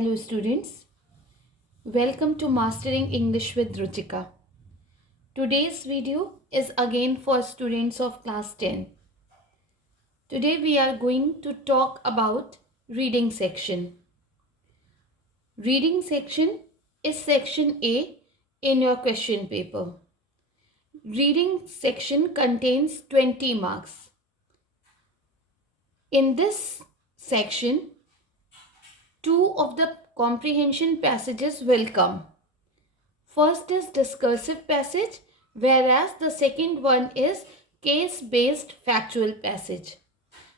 Hello students, welcome to Mastering English with Ruchika. Today's video is again for students of class 10. Today we are going to talk about reading section. Reading section is section A in your question paper. Reading section contains 20 marks. In this section, 2 of the comprehension passages will come. First is discursive passage, whereas the second one is case-based factual passage.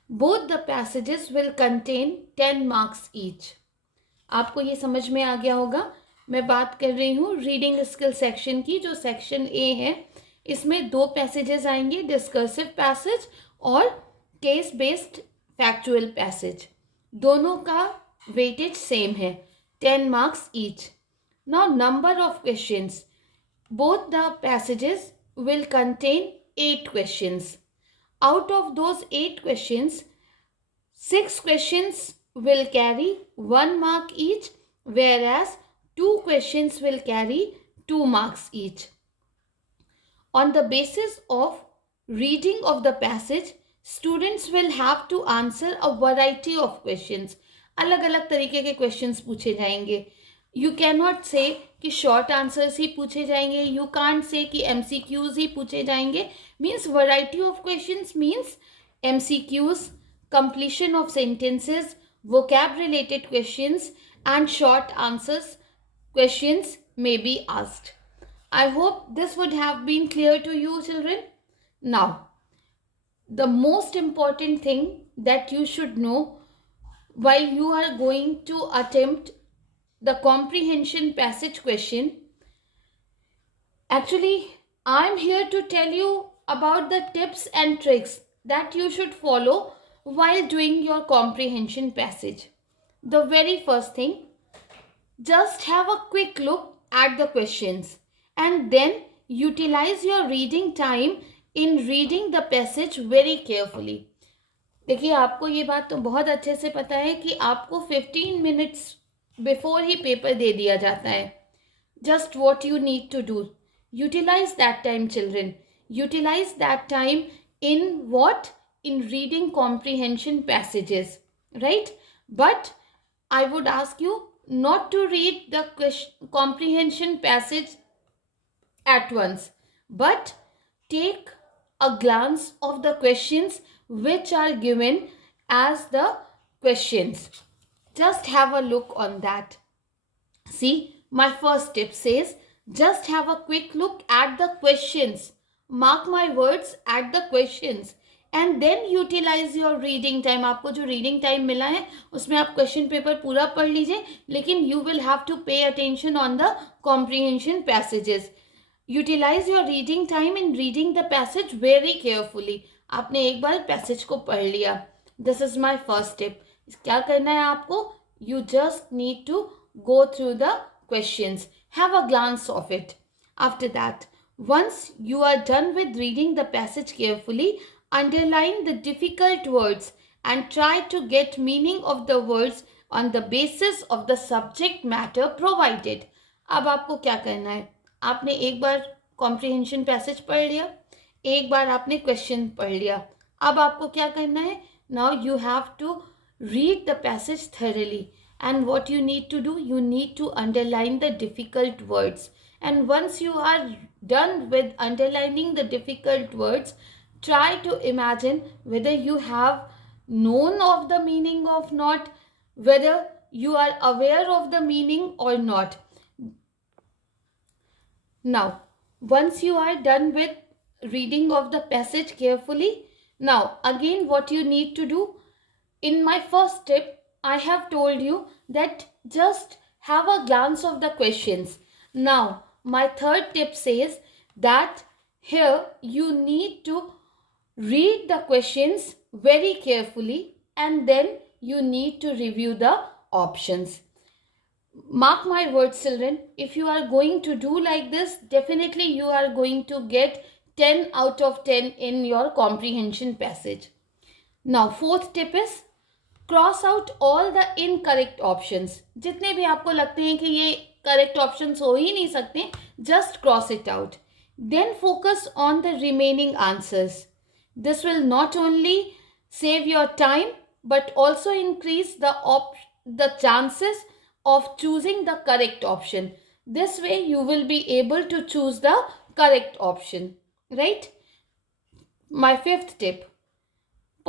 Both the passages will contain 10 marks each. आपको ये समझ में आ गया होगा. मैं बात कर रही हूँ रीडिंग स्किल सेक्शन की. जो सेक्शन ए है इसमें 2 पैसेजेस आएंगे, डिस्कर्सिव पैसेज और केस बेस्ड फैक्चुअल पैसेज. दोनों का वेटेज सेम है, 10 marks each. Now number of questions. Both the passages will contain 8 questions. Out of those 8 questions, 6 questions will carry 1 mark each, whereas 2 questions will carry 2 marks each. On the basis of reading of the passage, students will have to answer a variety of questions. अलग अलग तरीके के questions पूछे जाएंगे. You cannot say कि short answers ही पूछे जाएंगे. You can't say कि MCQs ही पूछे जाएंगे. Means variety of questions means MCQs, completion of sentences, vocab related questions and short answers questions may be asked. I hope this would have been clear to you children. Now, the most important thing that you should know while you are going to attempt the comprehension passage question. Actually, I am here to tell you about the tips and tricks that you should follow while doing your comprehension passage. The very first thing, just have a quick look at the questions and then utilize your reading time in reading the passage very carefully. देखिए, आपको ये बात तो बहुत अच्छे से पता है कि आपको 15 minutes बिफोर ही पेपर दे दिया जाता है. Just what you need to do, utilise that time children. Utilise that time in what, in reading comprehension passages, right? But I would ask you not to read the comprehension passage at once, but take a glance of the questions which are given as the questions. Just have a look on that. See, my first tip says, just have a quick look at the questions. Mark my words, at the questions. And then utilize your reading time. आपको जो reading time मिला है उसमें आप question paper पूरा पढ़ लीजिए, लेकिन you will have to pay attention on the comprehension passages. Utilize your reading time in reading the passage very carefully. आपने एक बार passage को पढ़ लिया. This is my first tip. क्या करना है आपको? You just need to go through the questions. Have a glance of it. After that, once you are done with reading the passage carefully, underline the difficult words and try to get meaning of the words on the basis of the subject matter provided. अब आपको क्या करना है? आपने एक बार comprehension passage पढ़ लिया, एक बार आपने question पढ़ लिया. अब आपको क्या करना है? Now you have to read the passage thoroughly, and what you need to do, you need to underline the difficult words. And once you are done with underlining the difficult words, try to imagine whether you have known of the meaning or not, whether you are aware of the meaning or not. Now, once you are done with reading of the passage carefully, now again what you need to do, in my first tip, I have told you that just have a glance of the questions. Now, my third tip says that here you need to read the questions very carefully and then you need to review the options. Mark my words children, if you are going to do like this, definitely you are going to get 10 out of 10 in your comprehension passage. Now, fourth tip is cross out all the incorrect options. जितने भी आपको लगते हैं कि ये correct options हो ही नहीं सकते, just cross it out. Then focus on the remaining answers. This will not only save your time but also increase the chances of choosing the correct option. This way you will be able to choose the correct option, right? My fifth tip,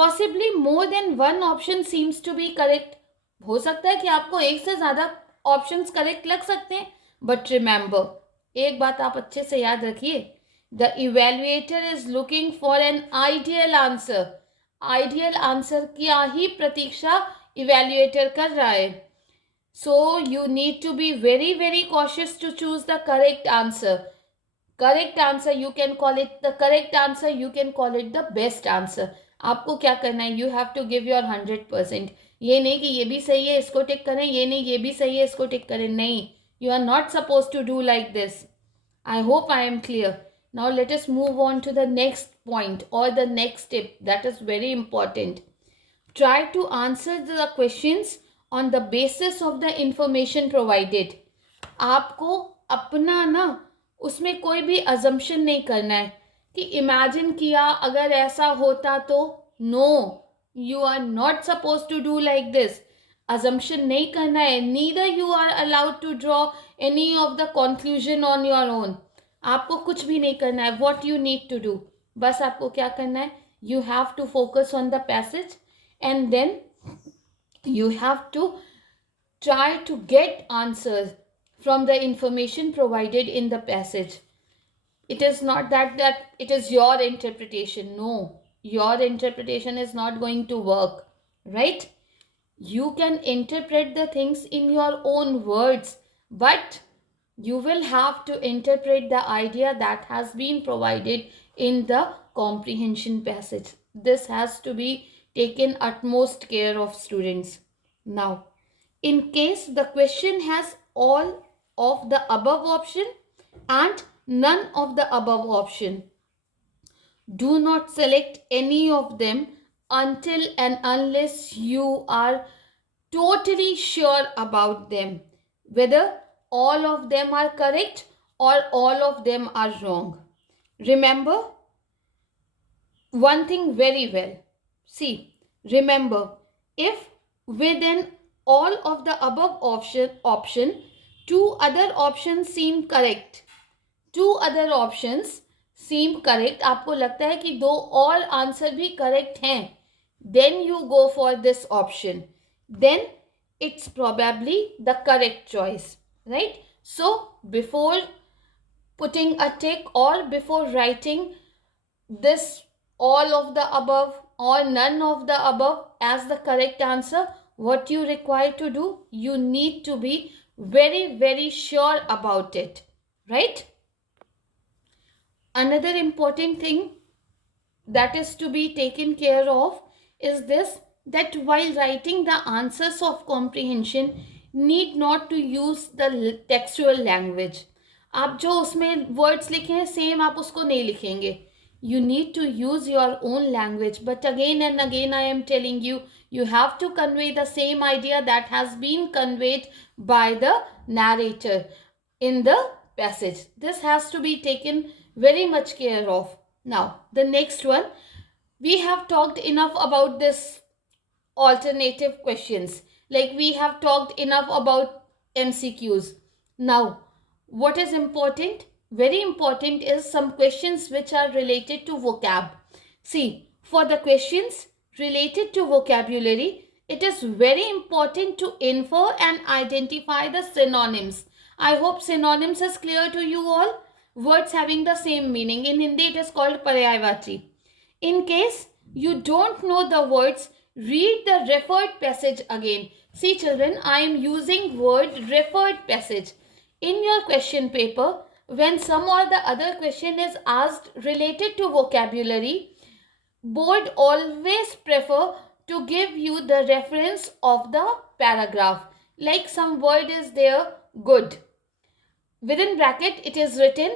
possibly more than one option seems to be correct. हो सकता है कि आपको एक से ज़्यादा options correct लग सकते हैं, बट रिमेंबर, एक बात आप अच्छे से याद रखिए, the evaluator is looking for an ideal answer. Ideal answer की ही प्रतीक्षा इवेल्युएटर कर रहा है. So you need to be very very cautious to choose the correct answer. Correct answer, you can call it the correct answer, you can call it the best answer. आपको क्या करना है, you have to give your 100%. ये नहीं कि ये भी सही है इसको टिक करें, ये नहीं ये भी सही है इसको टिक करें. नहीं, you are not supposed to do like this. I hope I am clear. Now let us move on to the next point or the next tip that is very important. Try to answer the questions on the basis of the information provided. आपको अपना ना उसमें कोई भी assumption नहीं करना है कि इमेजिन किया अगर ऐसा होता तो. No, you are not suppose to do like this. assumption नहीं करना है. neither you are allowed to draw any of the conclusion on your own. आपको कुछ भी नहीं करना है. what you need to do, बस आपको क्या करना है, you have to focus on the passage and then you have to try to get answers from the information provided in the passage. It is not that it is your interpretation. No, your interpretation is not going to work, right? You can interpret the things in your own words, but you will have to interpret the idea that has been provided in the comprehension passage. This has to be taken utmost care of, students. Now, in case the question has all of the above option and none of the above option, do not select any of them until and unless you are totally sure about them, whether all of them are correct or all of them are wrong. Remember one thing very well. See, remember, if within all of the above option, two other options seem correct, आपको लगता है कि दो और answer भी correct हैं, then you go for this option, then it's probably the correct choice, right? So before putting a tick or before writing this all of the above or none of the above as the correct answer, what you require to do, you need to be very very sure about it, right? Another important thing that is to be taken care of is this, that while writing the answers of comprehension, need not to use the textual language. आप जो उसमें words लिखे हैं same आप उसको नहीं लिखेंगे. You need to use your own language, but again and again I am telling you, you have to convey the same idea that has been conveyed by the narrator in the passage. This has to be taken very much care of. Now, the next one, we have talked enough about this alternative questions. Like we have talked enough about MCQs. Now, what is important? Very important is some questions which are related to vocab. See, for the questions related to vocabulary, it is very important to infer and identify the synonyms. I hope synonyms is clear to you all. Words having the same meaning. In Hindi, it is called paryayavachi. In case you don't know the words, read the referred passage again. See children, I am using word referred passage. In your question paper, when some or the other question is asked related to vocabulary, board always prefer to give you the reference of the paragraph. Like some word is there, good. Within bracket it is written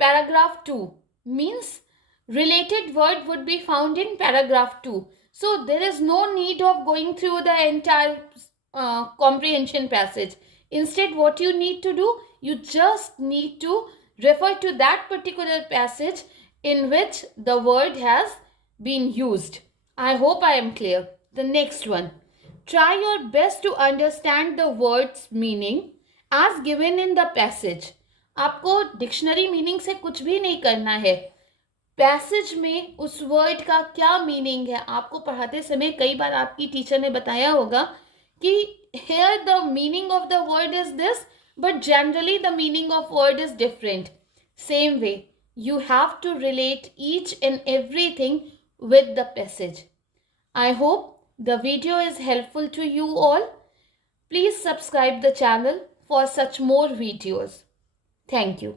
paragraph 2, means related word would be found in paragraph 2. So there is no need of going through the entire comprehension passage. Instead, what you need to do, you just need to refer to that particular passage in which the word has been used. I hope I am clear. The next one. Try your best to understand the word's meaning as given in the passage. आपको dictionary meaning से कुछ भी नहीं करना है. Passage में उस word का क्या मीनिंग है, आपको पढ़ाते समय कई बार आपकी टीचर ने बताया होगा कि here the meaning of the word is this, but generally the meaning of word is different. Same way you have to relate each and everything with the passage. I hope the video is helpful to you all. Please subscribe the channel for such more videos. Thank you.